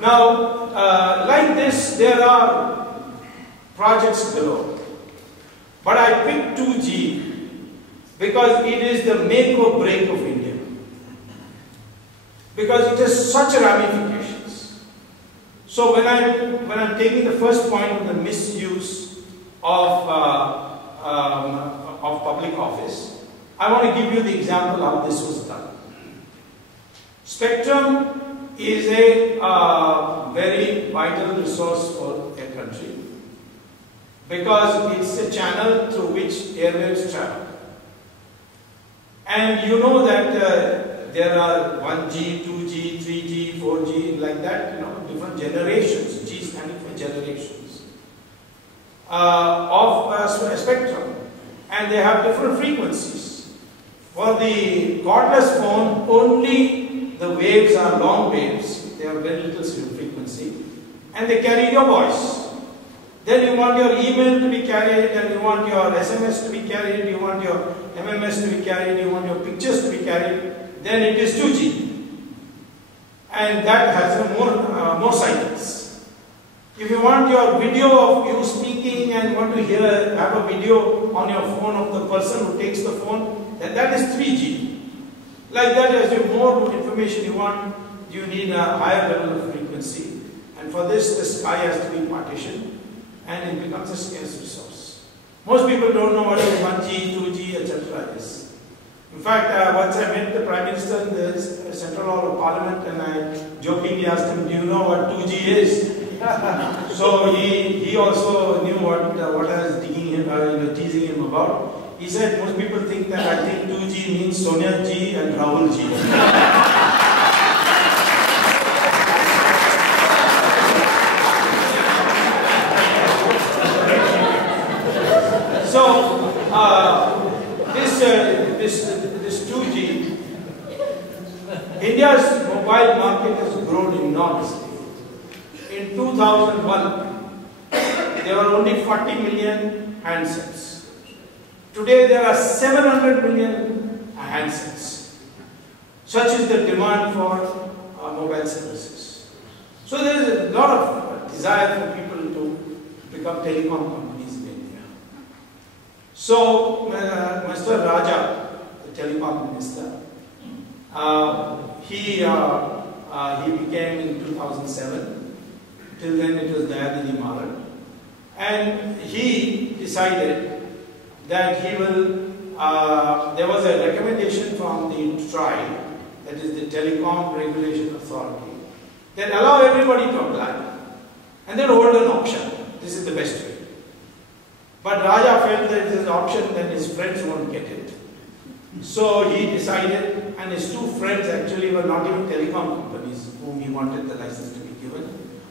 Now, like this, there are projects below. But I picked 2G because it is the make or break of India. Because it has such ramifications. So when I'm taking the first point of the misuse of public office, I want to give you the example how this was done. Spectrum is a very vital resource for a country because it's a channel through which airwaves travel. And you know that there are 1G, 2G, 3G, 4G, like that, different generations. G standing for generations of spectrum, and they have different frequencies. For the cordless phone, only the waves are long waves. They have very little frequency, and they carry your voice. Then you want your email to be carried, and you want your SMS to be carried, you want your MMS to be carried, you want your pictures to be carried. Then it is 2G, and that has more cycles. If you want your video of you speaking and want to have a video on your phone of the person who takes the phone, then that is 3G. Like that, as you more information you want, you need a higher level of frequency, and for this, the sky has to be partitioned, and it becomes a scarce resource. Most people don't know what 1G, 2G, etc. is. In fact, once I met the Prime Minister in the Central Hall of Parliament, and I jokingly asked him, "Do you know what 2G is?" So he also knew what I was teasing him about. He said, "Most people think that I think 2G means Sonia G and Rahul G." So this 2G, India's mobile market has grown enormously. In 2001, there were only 40 million handsets. Today there are 700 million handsets. Such is the demand for mobile services. So there is a lot of desire for people to become telecom companies in India. So Mr. Raja, the telecom minister, he became in 2007. Till then it was Dayadini Maran. And he decided that he will, there was a recommendation from the TRAI, that is the Telecom Regulation Authority, that allow everybody to apply and then hold an auction. This is the best way. But Raja felt that if there is an auction, then his friends won't get it. So he decided, and his two friends actually were not even telecom companies whom he wanted the license to be given.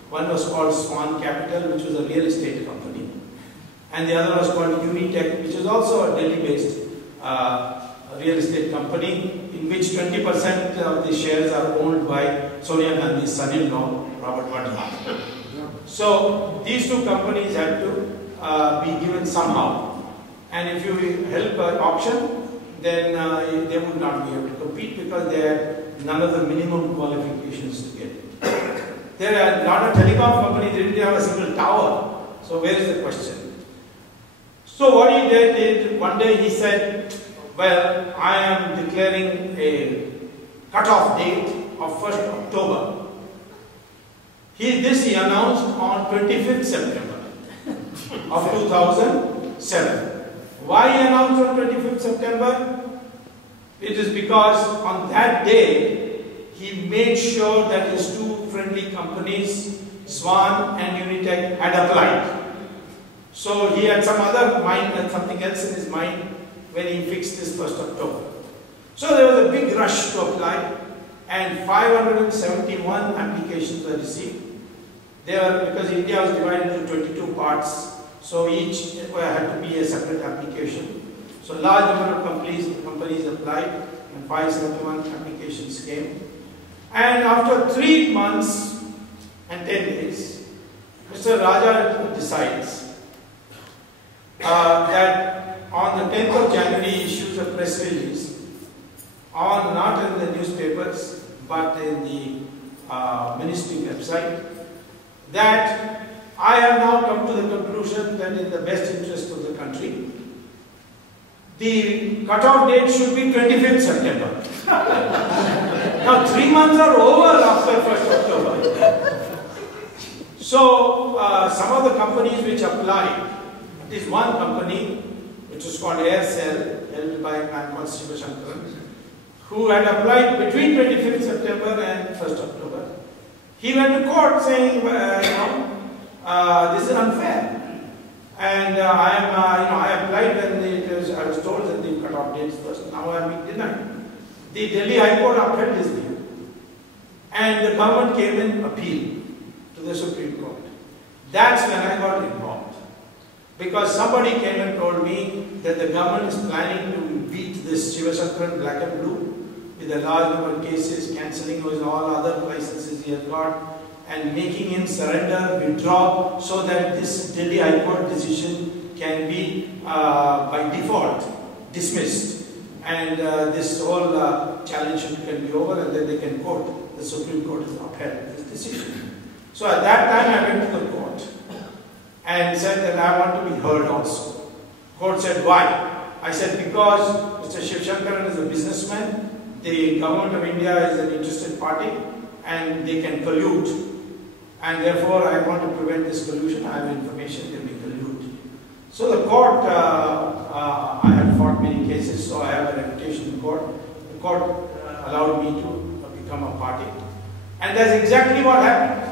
One was called Swan Capital, which was a real estate company, and the other was called Unitech, which is also a Delhi-based real estate company, in which 20% of the shares are owned by Sonia Gandhi's son-in-law, Robert Vadla. So these two companies had to be given somehow, and if you held an auction, then they would not be able to compete because they had none of the minimum qualifications to get it. There are not a telecom company, they didn't have a single tower. So where is the question? So what he did is, one day he said, well, I am declaring a cut-off date of 1st October. This he announced on 25th September of 2007. Why he announced on 25th September? It is because on that day, he made sure that his two friendly companies, Swan and Unitech, had applied. So he had some other mind and something else in his mind when he fixed this 1st October. So there was a big rush to apply, and 571 applications were received. Because India was divided into 22 parts, so each had to be a separate application. So large number of companies applied, and 571 applications came. And after 3 months and 10 days, Mr. Raja decides that on the 10th of January he issues a press release, not in the newspapers, but in the ministry website, that I have now come to the conclusion that in the best interest of the country, the cutoff date should be 25th September. Now 3 months are over after 1st October. So some of the companies which applied, this one company which is called Aircell, held by a man called Subramanian, who had applied between 25th September and 1st October. He went to court saying, this is unfair. And I applied when I was told that the cutoff date is first. Now I am being denied. The Delhi High Court upheld his view. And the government came in appeal to the Supreme Court. That's when I got involved. Because somebody came and told me that the government is planning to beat this Shivashankaran black and blue with a large number of cases, cancelling all other licenses he has got, and making him surrender, withdraw, so that this Delhi High Court decision can be by default dismissed, and this whole challenge can be over, and then they can quote, the Supreme Court has upheld this decision. So at that time I went to the court and said that I want to be heard also. Court said, why? I said, because Mr. Shivashankaran is a businessman, the government of India is an interested party, and they can collude. And therefore, I want to prevent this collusion. I have information that we collude. So the court, I had fought many cases, so I have a reputation in court. The court allowed me to become a party. And that's exactly what happened.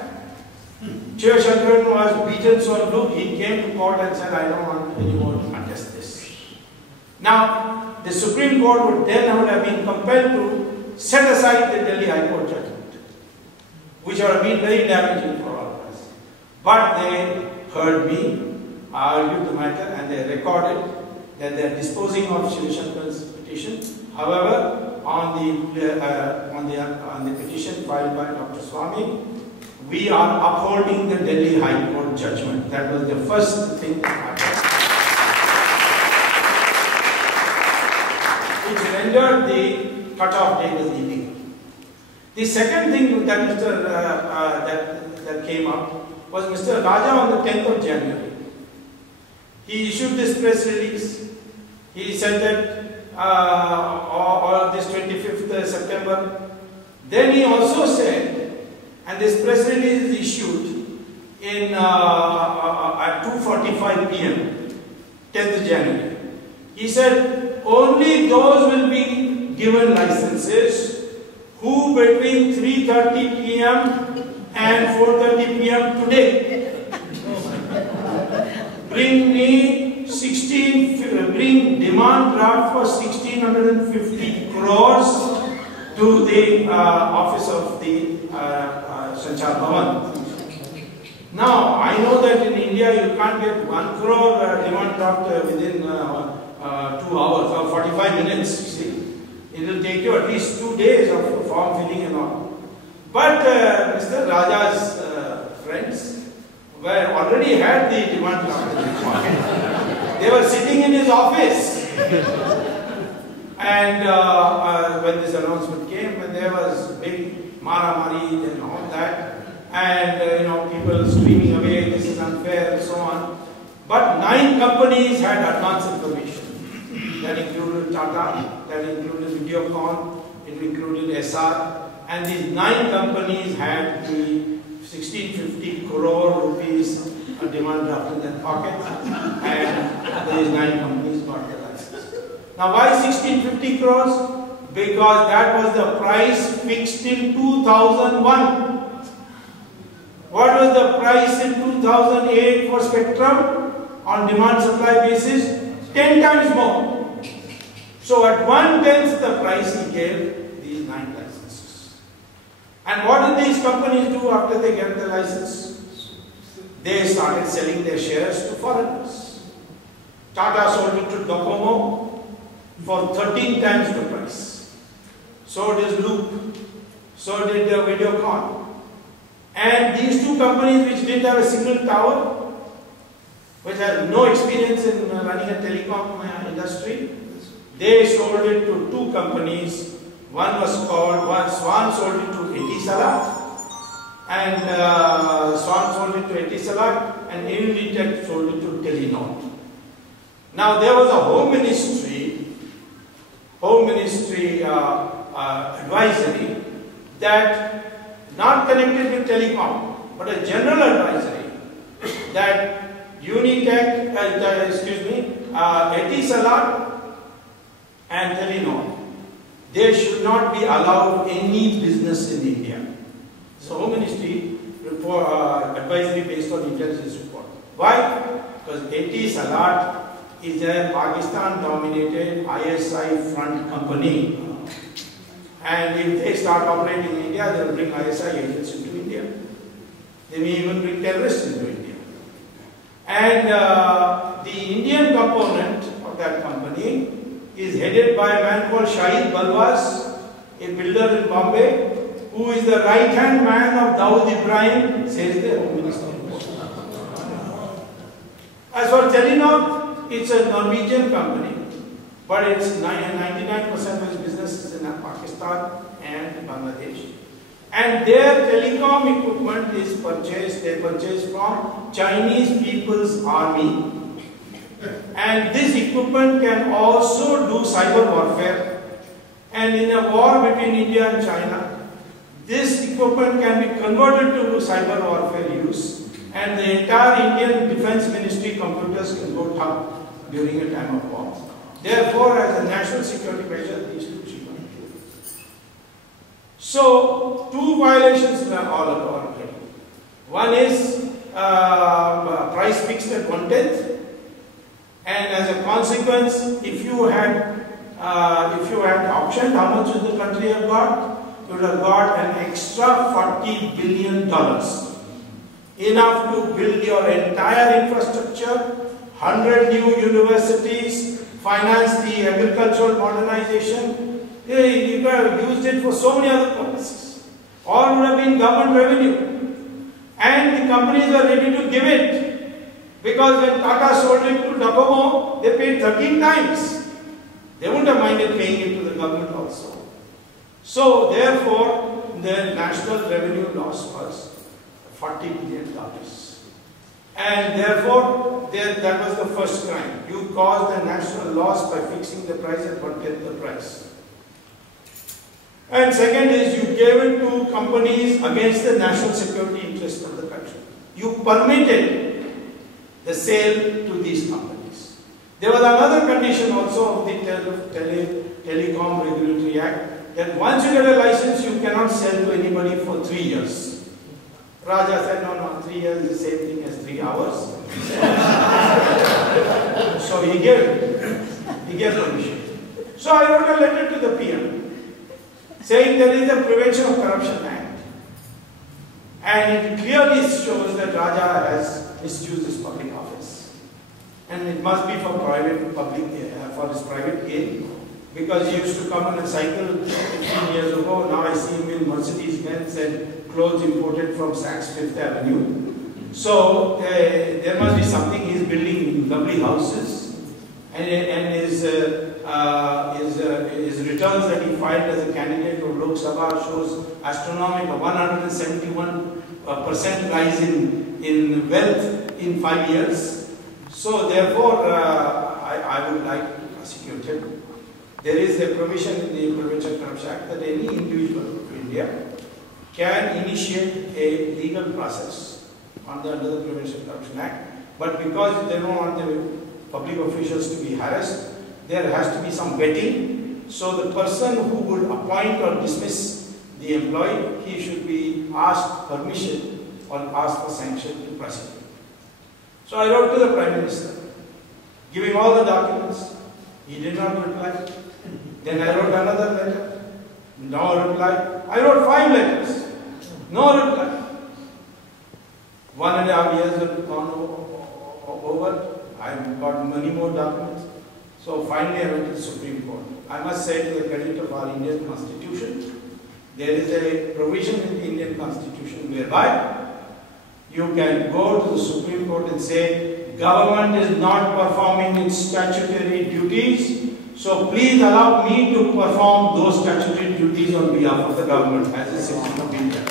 Shivashankaran was beaten so blue, he came to court and said, I don't want anyone to contest this. Now, the Supreme Court would have been compelled to set aside the Delhi High Court judgment, which would have been very damaging for all of us. But they heard me, argued the matter, and they recorded that they are disposing of Shivashankaran's petition. However, on the petition filed by Dr. Swamy, we are upholding the Delhi High Court judgment. That was the first thing that happened, which rendered the cut-off date as illegal. The second thing that that came up was Mr. Raja on the 10th of January. He issued this press release. He said that on this 25th September. Then he also said, and this press release is issued in at 2:45 p.m. 10th January. He said only those will be given licenses who between 3:30 p.m. and 4:30 p.m. today bring demand draft for 1650 crores to the office of the Sanchar Bhavan. Now, I know that in India you can't get 1 crore demand draft within 2 hours or 45 minutes, you see. It will take you at least 2 days of form filling and all. But Mr. Raja's friends already had the demand draft in their pocket. They were sitting in his office. And when this announcement came, and there was big mara-mari and all that, and people screaming away, this is unfair, and so on. But 9 companies had advance information. That included Tata, that included Videocon, it included SR, and these 9 companies had the 1650 crore rupees demand draft in their pocket, and these 9 companies got the license. Now, why 1650 crores? Because that was the price fixed in 2001. What was the price in 2008 for spectrum on demand supply basis? 10 times more. So at 1/10 the price he gave these 9 licenses. And what did these companies do after they get the license? They started selling their shares to foreigners. Tata sold it to Docomo for 13 times the price. So did Loop. So did Videocon. And these 2 companies which didn't have a single tower, which had no experience in running a telecom industry, they sold it to 2 companies. One sold it to Etisalat and Swan sold it to Etisalat, and Unitech sold it to Telenor. Now there was a Home Ministry advisory that not connected with telecom, but a general advisory that Unitech, Etisalat and Telenor, they should not be allowed any business in India. So Home Ministry report, advisory based on intelligence report. Why? Because Etisalat is a Pakistan-dominated ISI front company. And if they start operating in India, they will bring ISI agents into India. They may even bring terrorists into India. And the Indian component of that company is headed by a man called Shahid Balwas, a builder in Bombay, who is the right-hand man of Dawood Ibrahim, says the Home Minister. As for Telenor, it's a Norwegian company, but it's 99% of its business is in Pakistan and Bangladesh. And their telecom equipment is purchased, they purchase from Chinese People's Army. And this equipment can also do cyber warfare. And in a war between India and China, this equipment can be converted to cyber warfare use. And the entire Indian Defense Ministry computers can go down during a time of war. Therefore, as a national security measure, these two should be killed. So, two violations are all about it. One is price fixed at 1/10, and as a consequence, if you had auctioned how much would the country have got? You would have got an extra $40 billion, enough to build your entire infrastructure, 100 new universities, finance the agricultural modernization. You could have used it for so many other purposes. All would have been government revenue. And the companies were ready to give it. Because when Tata sold it to Docomo, they paid 13 times. They wouldn't have minded paying it to the government also. So therefore, the national revenue loss was $40 billion. And therefore, that was the first crime. You caused a national loss by fixing the price at 1/10 the price. And second is you gave it to companies against the national security interest of the country. You permitted the sale to these companies. There was another condition also of the Telecom Regulatory Act, that once you get a license, you cannot sell to anybody for 3 years. Raja said, no, 3 years is the same thing as 3 hours. So he gave permission. So I wrote a letter to the PM saying there is a Prevention of Corruption Act. And it clearly shows that Raja has misused his public office. And it must be for for his private gain. Because he used to come on a cycle 15 years ago, now I see him in Mercedes-Benz and clothes imported from Saks Fifth Avenue. So there must be something. He's building lovely houses, and his returns that he filed as a candidate for Lok Sabha shows astronomical 171% rise in wealth in 5 years. So therefore, I would like to prosecute him. There is a provision in the Prevention of Corruption Act that any individual of India can initiate a legal process under the Prevention of Corruption Act, but because they don't want the public officials to be harassed, there has to be some vetting. So the person who would appoint or dismiss the employee, he should be asked permission or asked for sanction to prosecute. So I wrote to the Prime Minister, giving all the documents. He did not reply. Then I wrote another letter. No reply. I wrote 5 letters. No reply. 1.5 years have gone over. I've got many more documents. So finally I went to the Supreme Court. I must say, to the credit of our Indian Constitution, there is a provision in the Indian Constitution whereby you can go to the Supreme Court and say, government is not performing its statutory duties, so please allow me to perform those statutory duties on behalf of the government as a citizen of India.